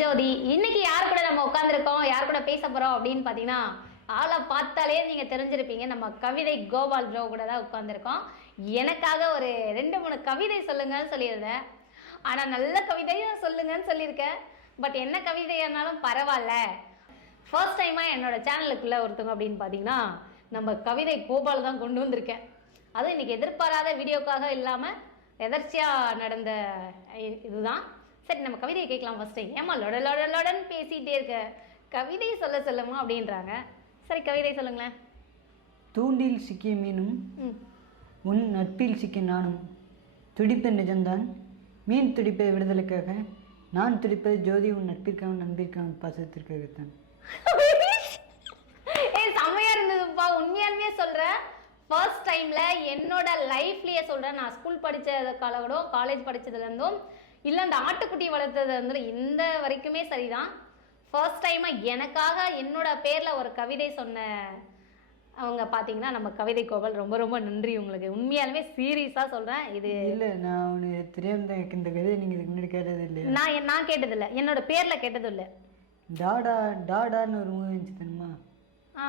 ஜோதி இன்னைக்கு யார் கூட நம்ம உட்காந்துருக்கோம் யார் கூட பேச போறோம் அப்படின்னு பார்த்தீங்கன்னா ஆளை பார்த்தாலே நீங்க தெரிஞ்சிருப்பீங்க. நம்ம கவிதை கோபால் ப்ரோ கூட தான் உட்காந்துருக்கோம் எனக்காக ஒரு ரெண்டு மூணு கவிதை சொல்லுங்கன்னு சொல்லியிருந்தேன். ஆனா நல்ல கவிதையும் சொல்லுங்கன்னு சொல்லியிருக்கேன். பட் என்ன கவிதையானாலும் பரவாயில்ல. ஃபர்ஸ்ட் டைமாக என்னோட சேனலுக்குள்ள ஒருத்தவங்க அப்படின்னு பார்த்தீங்கன்னா நம்ம கவிதை கோபால் தான் கொண்டு வந்திருக்கேன். அதுவும் இன்னைக்கு எதிர்பாராத வீடியோக்காக இல்லாமல் எதர்ச்சியாக நடந்த இதுதான். சரி நம்ம கவிதையை கேட்கலாம் ஃபர்ஸ்ட் ஏமா லொட லொட லொடன்னு பேசிகிட்டே இருக்க? கவிதை சொல்ல சொல்லுமா அப்படின்றாங்க. சரி கவிதை சொல்லுங்களேன். தூண்டில் சிக்கிய மீனும் உன் நட்பில் சிக்கிய நானும் துடிப்பு நிஜம்தான். மீன் துடிப்பை விடுதலைக்காக நான் துடிப்பது ஜோதி உன் நட்பிற்காக நண்பிற்காக பாசத்திற்காகத்தான் ஏய் செம்மையா இருந்ததுப்பா. உண்மையாலுமே சொல்றேன் ஃபர்ஸ்ட் டைம்ல என்னோட லைஃப்லயே சொல்றேன். நான் ஸ்கூல் படிச்ச காலகடம் காலேஜ் படிச்சதுல இருந்தும் இல்ல அந்த ஆட்டுக்குட்டி வளர்த்ததுல இருந்து இந்த வரைக்குமே சரிதான். ஃபர்ஸ்ட் டைமா எனக்காக என்னோட பேர்ல ஒரு கவிதை சொன்ன அவங்க பாத்தீங்கன்னா நம்ம கவிதை கோபால் ரொம்ப ரொம்ப நன்றி உங்களுக்கு. உண்மையாலுமே சீரியஸா சொல்றேன். இது இல்லை நான் உனக்கு தெரியாம தான் இந்த கதை நீங்கள் இதுக்கு முன்னாடி கேட்டது இல்லையா? நான் நான் கேட்டதில்ல. என்னோட பேர்ல கேட்டதும் இல்ல டாடா டாடான்னு ஒரு மூவி இருந்துச்சு தெரியுமா? ஆ.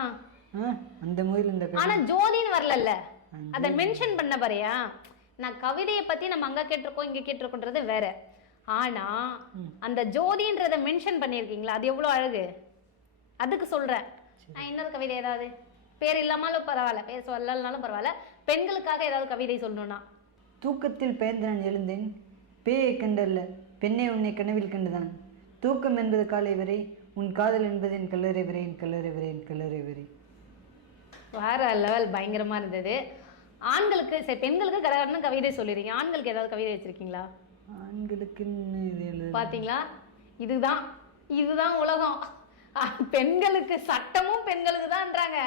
அந்த மூவியில் இந்த கதை ஆனா ஜோதின்னு வரலல்ல. அத மென்ஷன் பண்ண பாரியா. நான் கவிதையை பத்தி நம்ம அங்க கேட்டிருக்கோம் இங்க கேட்டிருக்கோன்றது வேற. ஆனா அந்த ஜோதின்றத மென்ஷன் பண்ணியிருக்கீங்களா? அது எவ்வளவு அழகு? அதுக்கு சொல்றேன். நான் இன்னொரு கவிதை ஏதாவது? பேர் இல்லாமலும் பரவாயில்ல. பேர் சொல்லலனாலும் பரவாயில்ல. பெண்களுக்காக ஏதாவது கவிதை சொல்லணும்னா? தூக்கத்தில் பயந்து நான் எழுந்தேன். பேயை கண்டல்ல. பெண்ணே உன்னை கனவில் கண்டுதான். தூக்கம் என்பது காலை வரை உன் காதல் என்பது என் கல்லறை வரை என் கல்லறை வரை என் கல்லறை வரை. வேற லெவல் பயங்கரமா இருந்தது. ஆண்களுக்கு சரி பெண்களுக்கு கடகடன்னு கவிதை சொல்லிடுறீங்க ஆண்களுக்கு ஏதாவது கவிதை வச்சிருக்கீங்களா? ஆண்களுக்குன்னு பாத்தீங்களா? இதுதான். இதுதான் உலகம். பெண்களுக்கு சட்டமும் பெண்களுக்கு தான்ன்றாங்க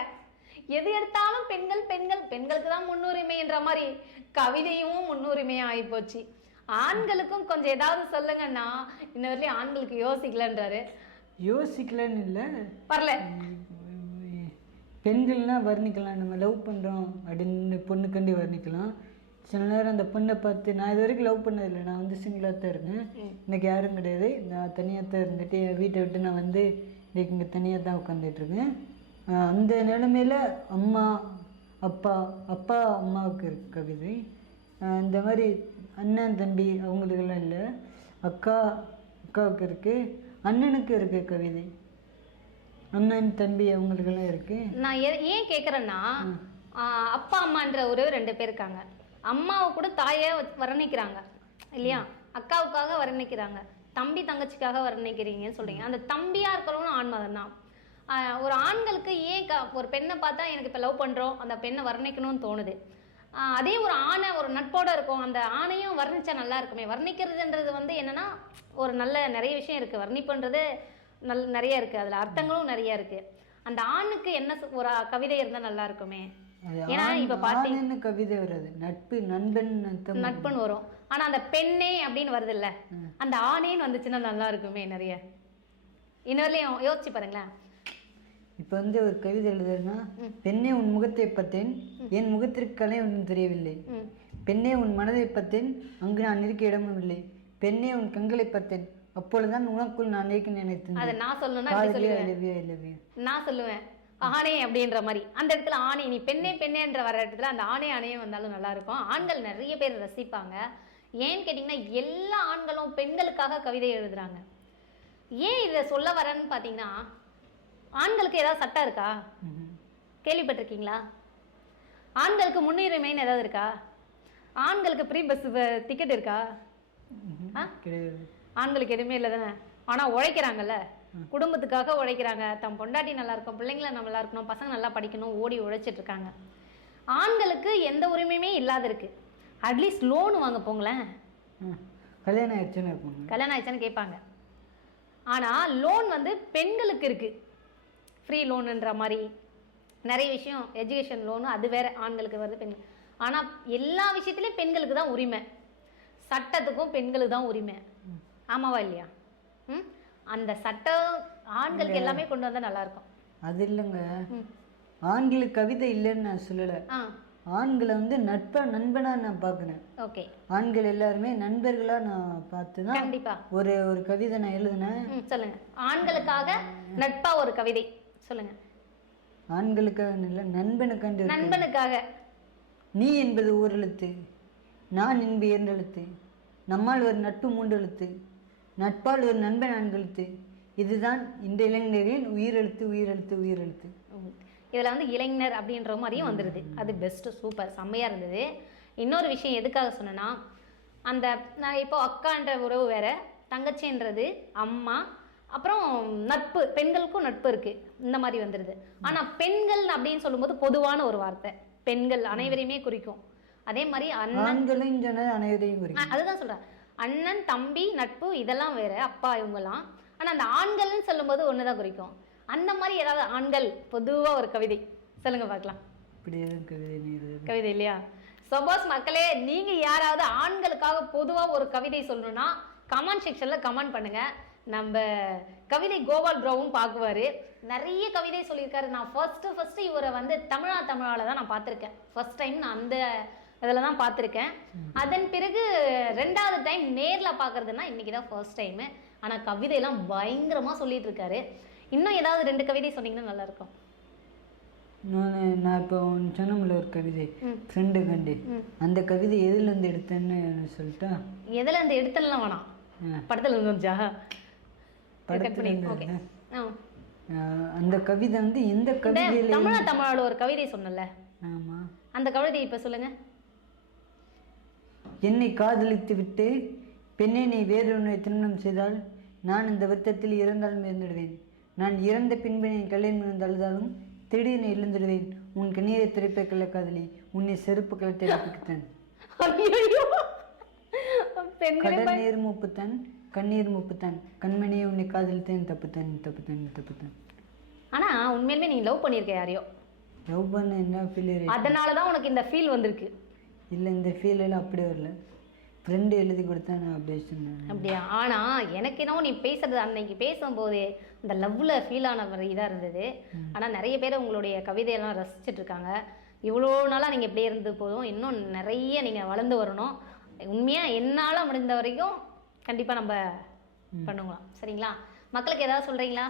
எது எடுத்தாலும் பெண்கள் பெண்கள் பெண்களுக்கு தான் முன்னுரிமைன்ற மாதிரி கவிதையும் முன்னுரிமையா ஆயிப்போச்சு ஆண்களுக்கும் கொஞ்சம் ஏதாவது சொல்லுங்கன்னா இன்ன வரையிலும் ஆண்களுக்கு யோசிக்கலன்றாரு. யோசிக்கலன்னு இல்லை. வரல. பெண்கள்னா வர்ணிக்கலாம். நம்ம லவ் பண்ணுறோம் அப்படின்னு பொண்ணுக்கண்டி வர்ணிக்கலாம். சில நேரம் அந்த பொண்ணை பார்த்து நான் இது வரைக்கும் லவ் பண்ணதில்லை. நான் வந்து சிங்கிளாக தான் இருக்கேன் எனக்கு யாரும் கிடையாது. நான் தனியாக தான் இருந்துட்டு என் வீட்டை விட்டு நான் வந்து இன்னைக்கு இங்கே தனியாக தான் ஆஹ் அந்த நிலைமையில அம்மா அப்பா அப்பா அம்மாவுக்கு இருக்கு கவிதை. இந்த மாதிரி அண்ணன் தம்பி அவங்களுக்கெல்லாம் இல்லை. அக்கா அக்காவுக்கு இருக்குது அண்ணனுக்கு இருக்குது கவிதை. அண்ணன் தம்பி அவங்களுக்கெல்லாம் இருக்குது நான் ஏன் கேக்குறேன்னா ஆஹ் அப்பா அம்மான்ற ஒரு ரெண்டு பேர் இருக்காங்க. அம்மாவை கூட தாயை வர்ணிக்கிறாங்க இல்லையா? அக்காவுக்காக வர்ணிக்கிறாங்க தம்பி தங்கச்சிக்காக வர்ணிக்கிறீங்கன்னு சொல்றீங்க. அந்த தம்பியா இருக்கிறவனும் ஆண்மகன் தான். ஒரு ஆண்களுக்கு ஏன் க ஒரு பெண்ணை பார்த்தா எனக்கு இப்போ லவ் பண்றோம் அந்த பெண்ணை வர்ணிக்கணும்னு தோணுது. அதே ஒரு ஆணை ஒரு நட்போட இருக்கும். அந்த ஆணையும் வர்ணிச்சா நல்லா இருக்குமே. வர்ணிக்கிறதுன்றது வந்து என்னன்னா ஒரு நல்ல நிறைய விஷயம் இருக்கு. வர்ணிப்புன்றது நல் நிறைய இருக்கு. அதுல அர்த்தங்களும் நிறைய இருக்கு. அந்த ஆணுக்கு என்ன ஒரு கவிதை இருந்தால் நல்லா இருக்குமே? ஏன்னா இப்ப பாத்தி ஆணுன்னு கவிதை வராது. நட்பு நண்பன் நட்புன்னு வரும். ஆனா அந்த பெண்ணே அப்படின்னு வருது இல்ல அந்த ஆணேன்னு வந்துச்சுன்னா நல்லா இருக்குமே நிறைய. இன்னொருலையும் யோசிச்சு பாருங்களேன். இப்போ வந்து ஒரு கவிதை எழுதுறதுன்னா பெண்ணே உன் முகத்தை பார்த்தேன் என் முகத்திற்கு கலை ஒன்றும் தெரியவில்லை. பெண்ணே உன் மனதை பார்த்தேன் அங்கு நான் இருக்க இடமும் இல்லை. பெண்ணே உன் கண்களை பார்த்தேன் அப்பொழுதுதான் உனக்குள் நான் இருக்க நினைத்தேன். அதை நான் சொல்லணும்னா நான் சொல்லுவேன். ஆணை அப்படின்ற மாதிரி. அந்த இடத்துல ஆணை நீ பெண்ணே பெண்ணேன்ற வர இடத்துல அந்த ஆணை ஆணையும் வந்தாலும் நல்லா இருக்கும். ஆண்கள் நிறைய பேர் ரசிப்பாங்க. ஏன்னு கேட்டிங்கன்னா எல்லா ஆண்களும் பெண்களுக்காக கவிதை எழுதுறாங்க. ஏன் இதை சொல்ல வரேன்னு பார்த்தீங்கன்னா ஆண்களுக்கு ஏதாவது சட்டம் இருக்கா. கேள்விப்பட்டிருக்கீங்களா? ஆண்களுக்கு முன்னுரிமைன்னு ஏதாவது இருக்கா? ஆண்களுக்கு ப்ரீ பஸ் டிக்கெட் இருக்கா? ஆண்களுக்கு எதுவுமே இல்லை தானே ஆனால் உழைக்கிறாங்கல்ல. குடும்பத்துக்காக உழைக்கிறாங்க. தம் பொண்டாட்டி நல்லா இருக்கும் பிள்ளைங்கள நல்லா இருக்கணும் பசங்க நல்லா படிக்கணும் ஓடி உழைச்சிட்டு இருக்காங்க. ஆண்களுக்கு எந்த உரிமையுமே இல்லாத இருக்கு அட்லீஸ்ட் லோன் வாங்க போங்களேன். கல்யாணம் ஆயிடுச்சுன்னு கல்யாணம் ஆயிடுச்சான்னு கேட்பாங்க. ஆனால் லோன் வந்து பெண்களுக்கு இருக்கு. ஃப்ரீ லோனுன்ற மாதிரி. நிறைய விஷயம் எஜுகேஷன் லோனு அது வேற ஆண்களுக்கு வருது பெண் ஆனால் எல்லா விஷயத்துலையும் பெண்களுக்கு தான் உரிமை. சட்டத்துக்கும் பெண்களுக்கு தான் உரிமை. ஆமாவா இல்லையா? ம்? அந்த சட்டம் ஆண்களுக்கு எல்லாமே கொண்டு வந்தால் நல்லா இருக்கும். அது இல்லைங்க. ஆண்களுக்கு கவிதை இல்லைன்னு நான் சொல்லலை. ஆண்களை வந்து நட்பா நண்பனா நான் பார்க்குறேன். ஓகே. ஆண்கள் எல்லாருமே நண்பர்களா நான் பார்த்து தான் கண்டிப்பா. ஒரு ஒரு கவிதை நான் எழுதினேன். சொல்லுங்க. ஆண்களுக்காக நட்பா ஒரு கவிதை. சொல்லுங்க. ஆண்களுக்காக இல்லை நண்பனுக்காண்டு. நண்பனுக்காக. நீ என்பது ஓரெழுத்து நான் என்பது இரண்டெழுத்து. நம்மால் ஒரு நட்பு மூன்றெழுத்து. நட்பால் ஒரு நண்பன் நான்கெழுத்து இதுதான் இந்த இளைஞர்களின் உயிரெழுத்து உயிரெழுத்து உயிரெழுத்து. இதுல வந்து இளைஞர் அப்படின்ற மாதிரியும் வந்துடுது அது பெஸ்ட் சூப்பர் செம்மையா இருந்தது. இன்னொரு விஷயம் எதுக்காக சொன்னேன்னா அந்த நான் இப்போ அக்கான்ற உறவு வேற தங்கச்சின்றது அம்மா அப்புறம் நட்பு பெண்களுக்கும் நட்பு இருக்கு. இந்த மாதிரி வந்துடுது ஆனா பெண்கள் அப்படின்னு சொல்லும்போது பொதுவான ஒரு வார்த்தை. பெண்கள் அனைவரையுமே குறிக்கும். அதே மாதிரி அண்ணன் ஆண்களையும் சொன்னது அனைவரையும் அதுதான் சொல்றேன். அண்ணன் தம்பி நட்பு இதெல்லாம் வேற அப்பா இவங்கெல்லாம். ஆனா அந்த ஆண்கள்னு சொல்லும்போது ஒண்ணுதான் குறிக்கும். அந்த மாதிரி ஏதாவது ஆண்கள் பொதுவா ஒரு கவிதை. சொல்லுங்க பார்க்கலாம். கவிதை இல்லையா? சப்போஸ் மக்களே நீங்க யாராவது ஆண்களுக்காக பொதுவா ஒரு கவிதை சொல்லணும்னா கமெண்ட் செக்ஷன்ல கமெண்ட் பண்ணுங்க. நம்ம கவிதை கோபால் ப்ரோவும் பார்க்குவாரு. நிறைய கவிதை சொல்லியிருக்காரு. நான் ஃபர்ஸ்ட் ஃபர்ஸ்ட் இவரை வந்து தமிழா தமிழால தான் நான் பார்த்துருக்கேன். ஃபர்ஸ்ட் டைம் நான் அந்த இதில் தான் பார்த்துருக்கேன். அதன் பிறகு ரெண்டாவது டைம் நேர்ல பார்க்கறதுன்னா இன்னைக்கு தான் ஃபர்ஸ்ட் டைமு ஆனால் கவிதையெல்லாம் பயங்கரமா சொல்லிட்டு இருக்காரு இன்னும் ஏதாவது ரெண்டு கவிதை சொன்னீங்கன்னா நல்லா இருக்கும் நான் நான் இப்போ சொன்னமுல்ல ஒரு கவிதை. ஃப்ரெண்டு கண்டு. அந்த கவிதை எதுலேருந்து எடுத்தேன்னு சொல்லிட்டா? எதுல இந்த எடுத்தலாம் வேணாம். படத்துல இருந்துச்சா அந்த கவிதை வந்து இந்த கவிதையில தமிழா தமிழோட ஒரு கவிதை சொன்னல ஆமாம் அந்த கவிதை இப்ப சொல்லுங்க. என்னை காதலித்து விட்டு பெண்ணை நீ வேறொன்றை திருமணம் செய்தால் நான் இந்த வருத்தத்தில் இறந்தாலும் இறந்துடுவேன். நான் இறந்த பின்பு நீ கல்யாணம் இருந்து அழுதாலும் திடீர்னு எழுந்துடுவேன். உன் கண்ணீரை திரைப்பை கள்ள காதலி உன்னை செருப்பு கலத்தை பெண்களே கடல் நீர் முப்புத்தன் கண்ணீர் முப்புத்தன். கண்மணியை உன்னை காதலித்தேன் தப்புத்தன் தப்புத்தன் தப்புத்தன். ஆனா உண்மையிலுமே நீ லவ் பண்ணிருக்க யாரையோ? லவ் பண்ண என்ன ஃபீல் அதனாலதான் உனக்கு இந்த ஃபீல் வந்திருக்கு. இல்லை இந்த ஃபீல் எல்லாம் அப்படி வரல. ஃப்ரெண்டு எழுதி கொடுத்தா நான் அப்படியே சொன்னேன் அப்படியா? ஆனா எனக்கு என்னவோ நீ பேசுறது அன்னைக்கு பேசும்போது இந்த லவ்ல ஃபீல் ஆன ஒரு இதா இருந்தது. ஆனா நிறைய பேர் உங்களுடைய கவிதையெல்லாம் ரசிச்சிட்டு இருக்காங்க. இவ்வளோ நாளா நீங்க இப்படியே இருந்து போதும். இன்னும் நிறைய நீங்க வளர்ந்து வரணும். உண்மையா என்னால முடிந்த வரைக்கும் கண்டிப்பா நம்ம பண்ணுவோம். சரிங்களா? மக்களுக்கு ஏதாவது சொல்றீங்களா?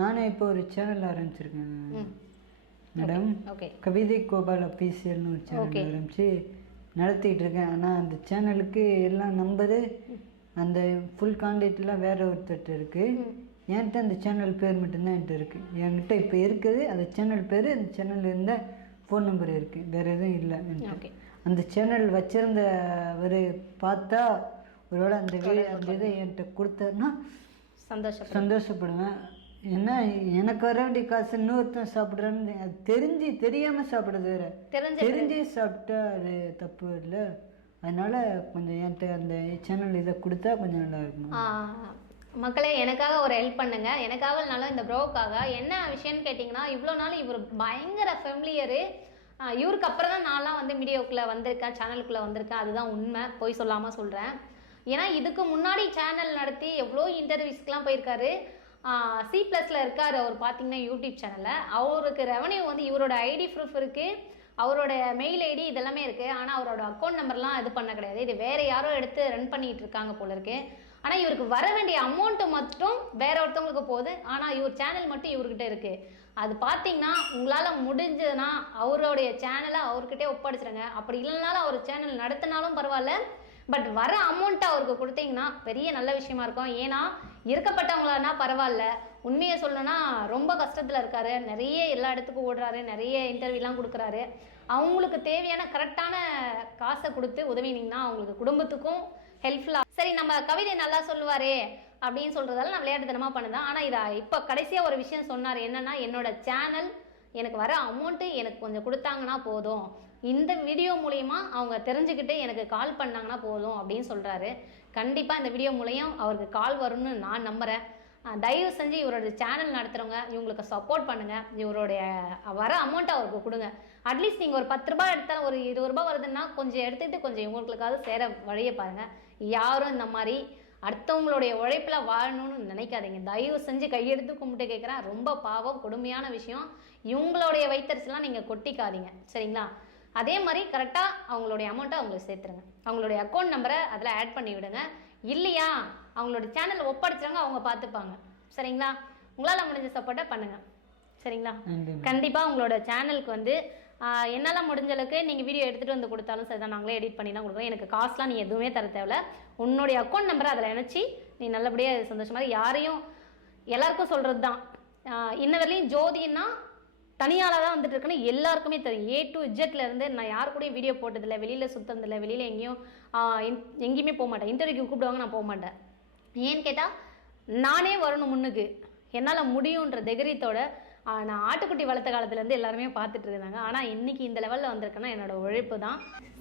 நானே இப்போ ஒரு சேனல் ஆரம்பிச்சிருக்கேன். மேடம். கவிதை கோபால் அஃபீஷியல்னு ஒரு சேனல் ஆரம்பிச்சு நடத்திட்டு இருக்கேன். ஆனால் அந்த சேனலுக்கு எல்லாம் நம்பரு அந்த ஃபுல் கான்டாக்ட்லாம் வேற ஒருத்தர்கிட்ட இருக்கு. என்கிட்ட அந்த சேனல் பேர் மட்டும்தான் என்கிட்ட இருக்கு. என்கிட்ட இப்போ இருக்குது. அந்த சேனல் பேர் அந்த சேனல் இருந்த ஃபோன் நம்பர் இருக்கு. வேற எதுவும் இல்லை என்கிட்ட. அந்த சேனல் வச்சிருந்த ஒரு பார்த்தா ஒருவேளை அந்த வீ அந்த இதை என்கிட்ட கொடுத்தாருன்னா சந்தோஷம் சந்தோஷப்படுவேன். ஏன்னா எனக்கு வர வேண்டிய காசு இன்னொருத்தன் சாப்பிட்றான்னு அது தெரிஞ்சு தெரியாம சாப்பிடுறது வேற. தெரிஞ்ச தெரிஞ்சே சாப்பிட்டா அது தப்பு இல்லை. அதனால கொஞ்சம் என்கிட்ட அந்த சேனல் இதை கொடுத்தா கொஞ்சம் நல்லா இருக்கும்? மக்களே எனக்காக ஒரு ஹெல்ப் பண்ணுங்க. எனக்காக இல்லைனாலும் இந்த ப்ரோக்காக என்ன விஷயம்னு கேட்டிங்கன்னா இவ்வளோ நாள் இவர் பயங்கர ஃபெமிலியரு இவருக்கு அப்புறம் தான் நான்லாம் வந்து மீடியாவுக்குள்ளே வந்திருக்கேன் சேனலுக்குள்ளே வந்திருக்கேன். அதுதான் உண்மை. போய் சொல்லாமல் சொல்கிறேன் ஏன்னா இதுக்கு முன்னாடி சேனல் நடத்தி எவ்வளோ இன்டர்வியூஸ்க்குலாம் போயிருக்காரு. சி ப்ளஸில் இருக்கார் அவர் பார்த்தீங்கன்னா யூடியூப் சேனலில் அவருக்கு ரெவன்யூ வந்து இவரோட ஐடி ப்ரூஃப் இருக்குது அவரோட மெயில் ஐடி இதெல்லாமே இருக்குது ஆனால் அவரோட அக்கௌண்ட் நம்பர்லாம் இது பண்ண கிடையாது. இது வேற யாரோ எடுத்து ரன் பண்ணிட்டு இருக்காங்க போல இருக்கு. ஆனால் இவருக்கு வர வேண்டிய அமௌண்ட்டு மட்டும் வேற ஒருத்தவங்களுக்கு போகுது. ஆனால் இவர் சேனல் மட்டும் இவர்கிட்ட இருக்கு. அது பார்த்தீங்கன்னா உங்களால் முடிஞ்சதுன்னா அவருடைய சேனலை அவர்கிட்டே ஒப்படைச்சிருங்க. அப்படி இல்லைனாலும் அவர் சேனல் நடத்தினாலும் பரவாயில்ல. பட் வர அமௌண்ட்டை அவருக்கு கொடுத்தீங்கன்னா பெரிய நல்ல விஷயமா இருக்கும். ஏன்னா இருக்கப்பட்டவங்களானா பரவாயில்ல. உண்மையை சொல்லணும்னா ரொம்ப கஷ்டத்தில் இருக்காரு. நிறைய எல்லா இடத்துக்கும் ஓடுறாரு. நிறைய இன்டர்வியூலாம் கொடுக்குறாரு. அவங்களுக்கு தேவையான கரெக்டான காசை கொடுத்து உதவினீங்கன்னா அவங்களுக்கு குடும்பத்துக்கும் ஹெல்ப்ஃபுல்லாக சரி நம்ம கவிதை நல்லா சொல்லுவாரே அப்படின்னு சொல்கிறதால நான் விளையாட்டுத்தனமாக பண்ணுதான். ஆனால் இதை இப்போ கடைசியாக ஒரு விஷயம் சொன்னார். என்னன்னா என்னோட சேனல் எனக்கு வர அமௌண்ட்டு எனக்கு கொஞ்சம் கொடுத்தாங்கன்னா போதும். இந்த வீடியோ மூலிமா அவங்க தெரிஞ்சுக்கிட்டு எனக்கு கால் பண்ணாங்கன்னா போதும் அப்படின்னு சொல்கிறாரு கண்டிப்பாக இந்த வீடியோ மூலியம் அவருக்கு கால் வரும்னு நான் நம்புகிறேன் தயவு செஞ்சு இவரோட சேனல் நடத்துறவங்க இவங்களுக்கு சப்போர்ட் பண்ணுங்கள் இவருடைய வர அமௌண்ட்டை அவருக்கு கொடுங்க. அட்லீஸ்ட் நீங்கள் ஒரு பத்து ரூபாய் எடுத்தாலும் ஒரு இருபது ரூபாய் வருதுன்னா கொஞ்சம் எடுத்துகிட்டு கொஞ்சம் இவங்களுக்காவது சேர வழியை பாருங்கள் யாரும் இந்த மாதிரி அடுத்தவங்களுடைய உழைப்பில் வாழணும்னு நினைக்காதீங்க. தயவு செஞ்சு கையெடுத்து கும்பிட்டு கேட்குறேன் ரொம்ப பாவம் கொடுமையான விஷயம். இவங்களுடைய வைத்தரிசெல்லாம் நீங்கள் கொட்டிக்காதீங்க. சரிங்களா? அதே மாதிரி கரெக்டாக அவங்களுடைய அமௌண்ட்டை அவங்களுக்கு சேர்த்துருங்க. அவங்களுடைய அக்கௌண்ட் நம்பரை அதில் ஆட் பண்ணி விடுங்க. இல்லையா அவங்களோட சேனல் ஒப்படைச்சாங்க அவங்க பார்த்துப்பாங்க. சரிங்களா? உங்களால் முடிஞ்ச சப்போர்ட்டை பண்ணுங்கள் சரிங்களா? கண்டிப்பாக உங்களோட சேனலுக்கு வந்து என்னால முடிஞ்ச அளவுக்கு நீங்கள் வீடியோ எடுத்துகிட்டு வந்து கொடுத்தாலும் சரி தான் நாங்களே எடிட் பண்ணி தான் கொடுக்குறோம் எனக்கு காசுலாம் நீ எதுவுமே தர தேவையில்ல. உன்னுடைய அக்கௌண்ட் நம்பரை அதில் இணைச்சி நீ நல்லபடியாக சந்தோஷமாக யாரையும் எல்லாருக்கும் சொல்கிறது தான் இன்ன வரையிலையும் ஜோதின்னா தனியாளாக தான் வந்துட்டு இருக்குன்னு எல்லாருக்குமே தெரியும். ஏ டு இஜெட்ல இருந்து நான் யார் கூடயும் வீடியோ போட்டதில்லை வெளியில் சுத்தறதில்லை வெளியில் எங்கேயும் எங்கேயுமே போக மாட்டேன். இன்டர்வியூக்கு கூப்பிடுவாங்க நான் போக மாட்டேன். ஏன்னு கேட்டால் நானே வரணும் முன்னுக்கு. என்னால் முடியுன்ற தைரியத்தோட நான் ஆட்டுக்குட்டி வளர்த்த காலத்துலேருந்து எல்லாருமே பார்த்துட்டு இருந்தாங்க. ஆனால் இன்னைக்கு இந்த லெவலில் வந்திருக்கேன்னா என்னோட உழைப்பு தான்.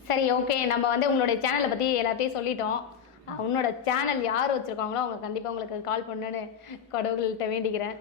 சரி ஓகே நம்ம வந்து உங்களுடைய சேனலை பற்றி எல்லாத்தையும் சொல்லிட்டோம். உன்னோட சேனல் யார் வச்சுருக்காங்களோ அவங்க கண்டிப்பாக உங்களுக்கு கால் பண்ணுன்னு கடவுள்கிட்ட வேண்டிக்கிறேன்.